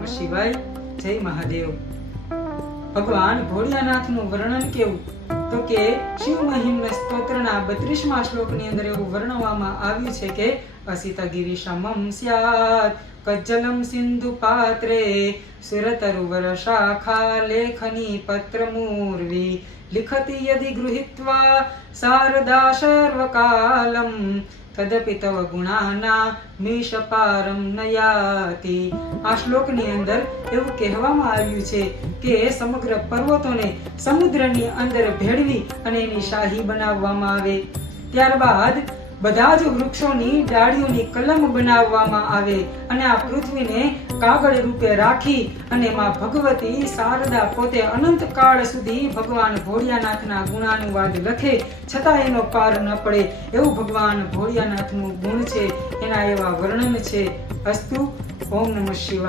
નમઃ શિવાય. જય મહાદેવ. ભગવાન ભોળિયાનાથનું વર્ણન કેવું? તો કે શિવ મહિમ્ન સ્તોત્રના 32મા શ્લોકની અંદર એવું વર્ણવવામાં આવ્યું છે કે અસિત ગિરિશમમ સ્યાત કજ્જલમ સિંધુ પાત્રે સુરતરુવર શાખા લેખની પત્રમૂર્વી લિખતી યદિ ગૃહીત્વા શારદા સર્વકાલમ તદપિ તવ ગુણાના મીશપારમ નયાતિ. આ શ્લોકની અંદર એવું કહેવામાં આવ્યું છે કે સમગ્ર પર્વતોને સમુદ્રની અંદર ભેળવી અને એની શાહી બનાવવામાં આવે. ત્યારબાદ બધા જ વૃક્ષોની ડાળીઓની કલમ બનાવવામાં આવે અને આ પૃથ્વીને કાગળ રૂપે રાખી અને માં ભગવતી શારદા પોતે અનંત કાળ સુધી ભગવાન ભોળિયાનાથના ગુણાનુવાદ લખે છતાં એનો પાર ન પડે એવું ભગવાન ભોળિયાનાથનું ગુણ છે, એના એવા વર્ણન છે. અસ્તુ. ઓમ નમઃ શિવાય.